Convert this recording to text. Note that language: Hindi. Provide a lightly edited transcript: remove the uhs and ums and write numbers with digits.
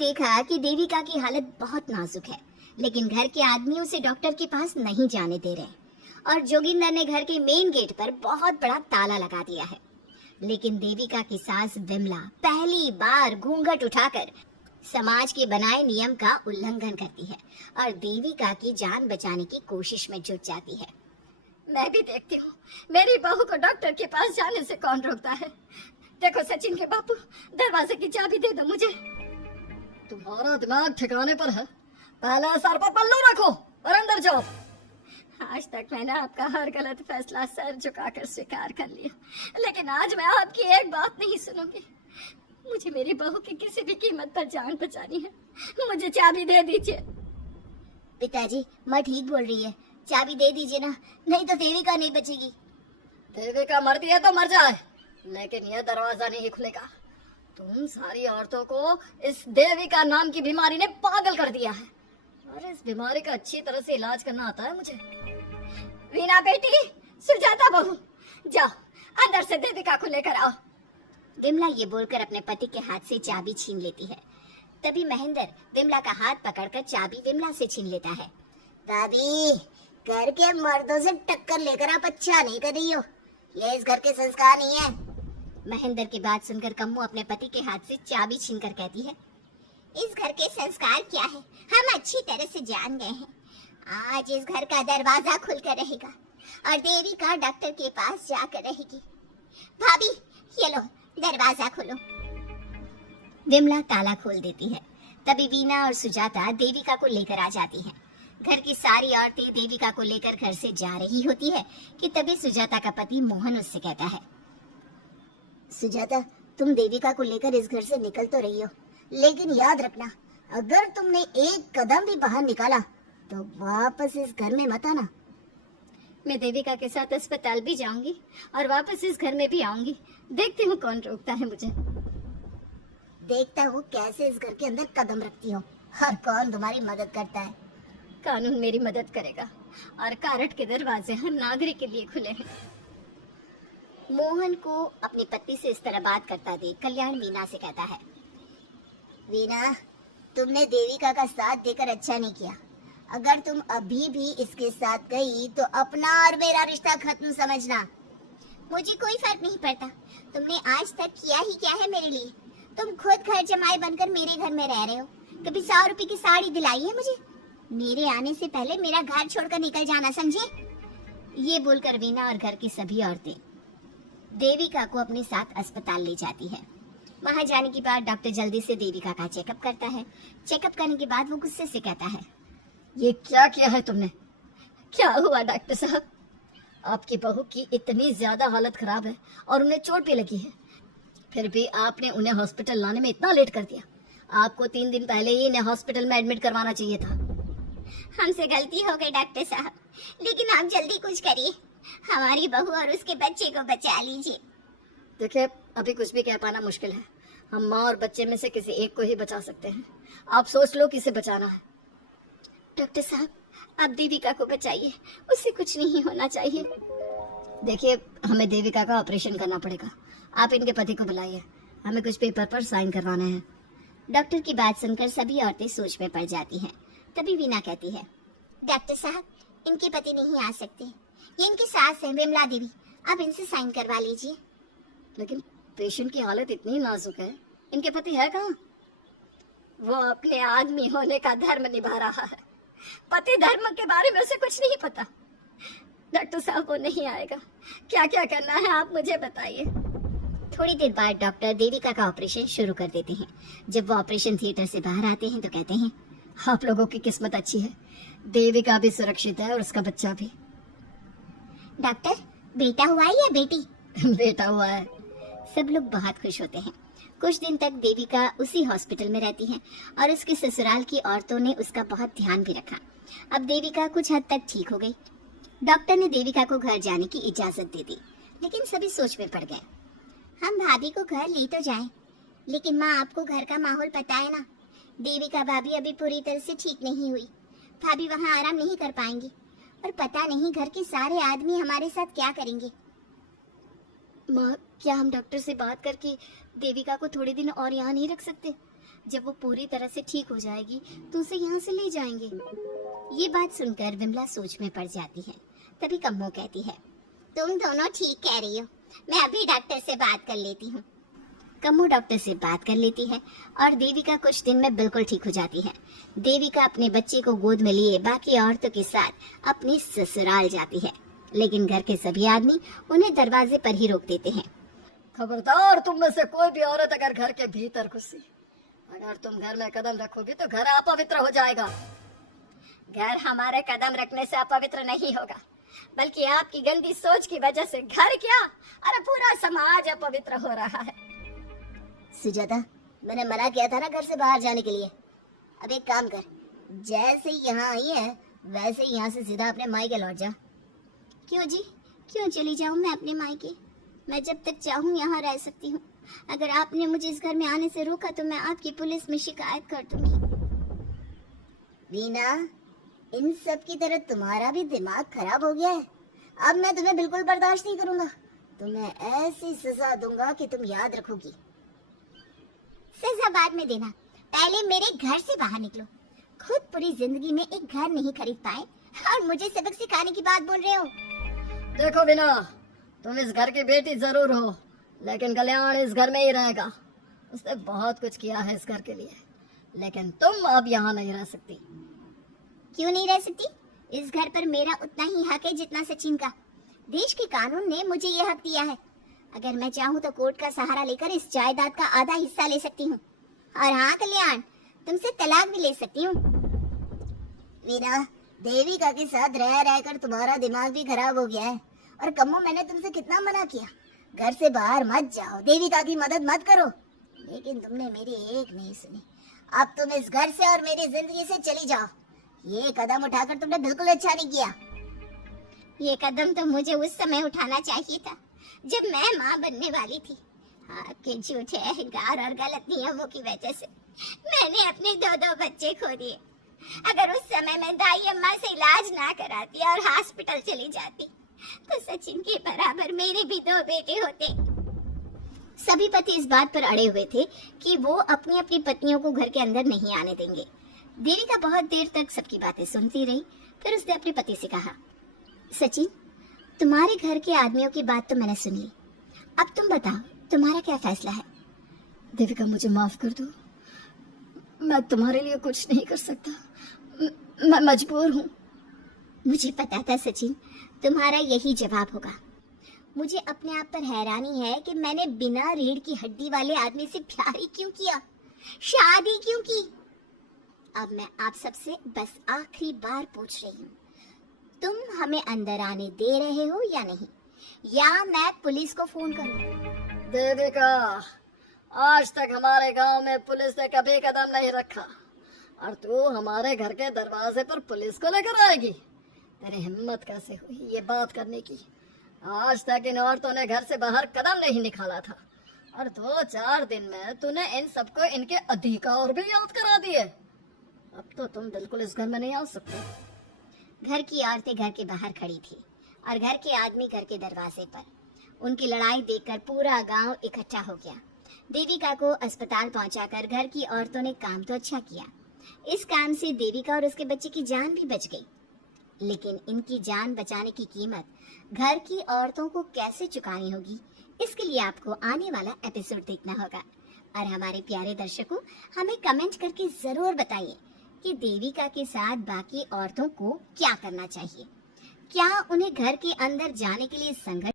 देखा कि देविका की हालत बहुत नाजुक है, लेकिन घर के आदमी उसे डॉक्टर के पास नहीं जाने दे रहे और जोगिंदर ने घर के मेन गेट पर बहुत बड़ा ताला लगा दिया है। लेकिन देविका की सास विमला पहली बार घूंघट उठाकर समाज के बनाए नियम का उल्लंघन करती है और देविका की जान बचाने की कोशिश में जुट जाती है। मैं भी देखती हूँ मेरी बहू को डॉक्टर के पास जाने से कौन रोकता है। देखो सचिन के बापू, दरवाजे की चाबी दे दो मुझे। तुम्हारा दिमाग ठिकाने पर है? पहले सर पर पल्लू रखो और अंदर जाओ। आज तक मैंने आपका हर गलत फैसला सर झुकाकर स्वीकार कर लिया, लेकिन आज मैं आपकी एक बात नहीं सुनूंगी। मुझे मेरी बहू की किसी भी कीमत पर जान बचानी है। मुझे चाबी दे दीजिए। पिताजी, माँ ठीक बोल रही है, चाबी दे दीजिए ना, नहीं तो देविका नहीं बचेगी। देविका मरती है तो मर जाए, लेकिन यह दरवाजा नहीं खुलेगा। तुम सारी औरतों को इस देविका नाम की बीमारी ने पागल कर दिया है और इस बीमारी का अच्छी तरह से इलाज करना आता है मुझे। वीणा बेटी, सुजाता बहू, जाओ अंदर से देविका को लेकर आओ। विमला ये बोलकर अपने पति के हाथ से चाबी छीन लेती है। तभी महेंद्र विमला का हाथ पकड़कर चाबी विमला से छीन लेता है। भाभी, घर के मर्दों से टक्कर लेकर आप अच्छा नहीं कर रही हो, ये इस घर के संस्कार नहीं है। महेंद्र की बात सुनकर कम्मू अपने पति के हाथ से चाबी छीनकर कहती है, इस घर के संस्कार क्या है हम अच्छी तरह से जान गए हैं। आज इस घर का दरवाजा खुलकर रहेगा और देविका डॉक्टर के पास जाकर रहेगी। भाभी, ये लो दरवाजा खोलो। विमला ताला खोल देती है। तभी वीणा और सुजाता देविका को लेकर आ जाती हैं। घर की सारी औरतें देविका को लेकर घर से जा रही होती है कि तभी सुजाता का पति मोहन उससे कहता है, सुजाता, तुम देविका को लेकर इस घर से निकल तो रही हो, लेकिन याद रखना, अगर तुमने एक कदम भी बाहर निकाला तो वापस इस घर में मत आना। मैं देविका के साथ अस्पताल भी जाऊंगी और वापस इस घर में भी आऊंगी। देखती हूँ कौन रोकता है मुझे। देखता हूँ कैसे इस घर के अंदर कदम रखती हो और कौन तुम्हारी मदद करता है। कानून मेरी मदद करेगा और कारट के दरवाजे हर नागरिक के लिए खुले हैं। मोहन को अपनी पत्नी से इस तरह बात करता देख कल्याण वीणा से कहता है, वीणा, तुमने देविका का साथ देकर अच्छा नहीं किया। अगर तुम अभी भी इसके साथ गई तो अपना और मेरा रिश्ता खत्म समझना। मुझे कोई फर्क नहीं पड़ता, तुमने आज तक किया ही क्या है मेरे लिए। तुम खुद घर जमाई बनकर मेरे घर में रह रहे हो, कभी 100 रुपए की साड़ी दिलाई है मुझे। मेरे आने से पहले मेरा घर छोड़कर निकल जाना, समझे। ये बोलकर वीणा और घर की सभी औरतें देविका को अपने साथ अस्पताल ले जाती है। वहां जाने के बाद डॉक्टर जल्दी से देविका का चेकअप करता है। चेकअप करने के बाद वो गुस्से से कहता है, ये क्या किया है तुमने? क्या हुआ डॉक्टर साहब? आपकी बहू की इतनी ज्यादा हालत खराब है और उन्हें चोट भी लगी है, फिर भी आपने उन्हें हॉस्पिटल लाने में इतना लेट कर दिया। आपको 3 दिन पहले ही इन्हें हॉस्पिटल में एडमिट करवाना चाहिए था। हमसे गलती हो गई डॉक्टर साहब, लेकिन आप जल्दी कुछ करिए, हमारी बहू और उसके बच्चे को बचा लीजिए। देखिए, अभी कुछ भी कह पाना मुश्किल है। हम माँ और बच्चे में से किसी एक को ही बचा सकते हैं। आप सोच लो किसे बचाना है। डॉक्टर साहब, आप देविका को बचाइए, उससे कुछ नहीं होना चाहिए। देखिए, हमें देविका का ऑपरेशन करना पड़ेगा। आप इनके पति को बुलाइए, हमें कुछ पेपर पर साइन करवाने हैं। डॉक्टर की बात सुनकर सभी औरतें सोच में पड़ जाती हैं। तभी वीणा कहती है, डॉक्टर साहब, इनके पति नहीं आ सकते, ये इनकी सास है विमला देवी, आप इनसे साइन करवा लीजिए। लेकिन पेशेंट की हालत इतनी नाजुक है, इनके पति है कहाँ? वो अपने आदमी होने का धर्म निभा रहा है। पति धर्म के बारे में उसे कुछ नहीं पता। डॉक्टर साहब, वो नहीं आएगा। क्या क्या करना है आप मुझे बताइए। थोड़ी देर बाद डॉक्टर देविका का ऑपरेशन शुरू कर देते हैं। जब वो ऑपरेशन थिएटर से बाहर आते हैं तो कहते हैं, आप लोगों की किस्मत अच्छी है, देविका भी सुरक्षित है और उसका बच्चा भी। डॉक्टर, बेटा हुआ है या बेटी? बेटा हुआ है। सब लोग बहुत खुश होते हैं। कुछ दिन तक देविका उसी हॉस्पिटल में रहती है और उसके ससुराल की औरतों ने उसका बहुत ध्यान भी रखा। अब देविका कुछ हद तक ठीक हो गई। डॉक्टर ने देविका को घर जाने की इजाजत दे दी, लेकिन सभी सोच में पड़ गए। हम भाभी को घर ले तो जाएं, लेकिन माँ, आपको घर का माहौल पता है ना, देविका भाभी अभी पूरी तरह से ठीक नहीं हुई। भाभी वहाँ आराम नहीं कर पाएंगी और पता नहीं घर के सारे आदमी हमारे साथ क्या करेंगे। माँ, क्या हम डॉक्टर से बात करके देविका को थोड़े दिन और यहाँ नहीं रख सकते? जब वो पूरी तरह से ठीक हो जाएगी तो उसे यहाँ से ले जाएंगे। ये बात सुनकर विमला सोच में पड़ जाती है। तभी कम्मो कहती है, तुम दोनों ठीक कह रही हो, मैं अभी डॉक्टर से बात कर लेती हूँ। कम्मो डॉक्टर से बात कर लेती है और देविका कुछ दिन में बिल्कुल ठीक हो जाती है। देविका अपने बच्चे को गोद में लिए बाकी औरतों के साथ अपनी ससुराल जाती है, लेकिन घर के सभी आदमी उन्हें दरवाजे पर ही रोक देते हैं। खबरदार, तुम में से कोई भी औरत अगर घर के भीतर घुसी, अगर तुम घर में कदम रखोगी तो घर अपवित्र हो जाएगा। घर हमारे कदम रखने से अपवित्र नहीं होगा, बल्कि आपकी गंदी सोच की वजह से घर क्या, अरे पूरा समाज अपवित्र हो रहा है। सुजाता, मैंने मना किया था ना घर से बाहर जाने के लिए। अब एक काम कर, जैसे यहाँ आई है वैसे ही यहाँ से सीधा अपने मायके लौट जा। क्यों जी, क्यों चली जाऊँ मैं अपने मायके? मैं जब तक चाहूँ यहाँ रह सकती हूँ। अगर आपने मुझे इस घर में आने से रोका तो मैं आपकी पुलिस में शिकायत कर दूंगी। वीना, इन सब की तरह तुम्हारा भी दिमाग खराब हो गया है। अब मैं तुम्हें बिल्कुल बर्दाश्त नहीं करूंगा। तुम्हें ऐसी सजा दूंगा कि तुम याद रखोगी। सजा बाद में देना, पहले मेरे घर से बाहर निकलो। खुद पूरी जिंदगी में एक घर नहीं खरीद पाए और मुझे सबक सिखाने की बात बोल रहे हो। देखो बिना, तुम इस घर की बेटी जरूर हो, लेकिन कल्याण इस घर में ही रहेगा। उसने बहुत कुछ किया है इस घर के लिए, लेकिन तुम अब यहाँ नहीं रह सकती। क्यों नहीं रह सकती? इस घर पर मेरा उतना ही हक है जितना सचिन का। देश के कानून ने मुझे ये हक दिया है। अगर मैं चाहूँ तो कोर्ट का सहारा लेकर इस जायदाद का आधा हिस्सा ले सकती हूँ। और हाँ कल्याण, तुमसे तलाक भी ले सकती हूँ। वीना, देविका के साथ रह रहकर तुम्हारा दिमाग भी खराब हो गया है। और कम्मो, मैंने तुमसे कितना मना किया, घर से बाहर मत जाओ, देविका की मदद मत करो, लेकिन तुमने मेरी एक नहीं सुनी। अब तुम इस घर से और मेरी जिंदगी से चली जाओ। ये कदम उठाकर तुमने बिल्कुल अच्छा नहीं किया। ये कदम तो मुझे उस समय उठाना चाहिए था जब मैं माँ बनने वाली थी। आपके झूठे अहंकार और गलत नियमों की वजह से मैंने अपने दो बच्चे खो दिए। अगर उस समय मैं दाई अम्मा से इलाज ना कराती और हॉस्पिटल चली जाती तो सचिन के बराबर मेरे भी 2 बेटे होते। सभी पति इस बात पर अड़े हुए थे कि वो अपनी अपनी पत्नियों को घर के अंदर नहीं आने देंगे। देविका बहुत देर तक सबकी बातें सुनती रही। फिर उसने अपने पति से कहा, सचिन, तुम्हारे घर के आदमियों की बात तो मैंने सुन ली, अब तुम बताओ तुम्हारा क्या फैसला है? देविका, मुझे माफ कर दो, मैं तुम्हारे लिए कुछ नहीं कर सकता, मैं मजबूर हूँ। मुझे पता था सचिन, तुम्हारा यही जवाब होगा। मुझे अपने आप पर हैरानी है कि मैंने बिना रीढ़ की हड्डी वाले आदमी से प्यार ही क्यों किया, शादी क्यों की। अब मैं आप सबसे बस आखिरी बार पूछ रही हूँ, तुम हमें अंदर आने दे रहे हो या नहीं, या मैं पुलिस को फोन करूँ? देविका, आज तक हमारे गांव में पुलिस ने कभी कदम नहीं रखा और तू हमारे घर के दरवाजे पर पुलिस को लेकर आएगी? तेरी हिम्मत कैसे हुई ये बात करने की? आज तक इन औरतों ने घर से बाहर कदम नहीं निकाला था और 2-4 दिन में तूने इन सबको इनके अधिकार भी याद करा दिए। अब तो तुम बिल्कुल इस घर में नहीं आ सकते। घर की औरतें घर के बाहर खड़ी थी और घर के आदमी घर के दरवाजे पर। उनकी लड़ाई देखकर पूरा गांव इकट्ठा हो गया। देविका को अस्पताल पहुंचाकर घर की औरतों ने काम तो अच्छा किया। इस काम से देविका और उसके बच्चे की जान भी बच गई, लेकिन इनकी जान बचाने की कीमत घर की औरतों को कैसे चुकानी होगी, इसके लिए आपको आने वाला एपिसोड देखना होगा। और हमारे प्यारे दर्शकों, हमें कमेंट करके जरूर बताइए कि देविका के साथ बाकी औरतों को क्या करना चाहिए। क्या उन्हें घर के अंदर जाने के लिए संघर्ष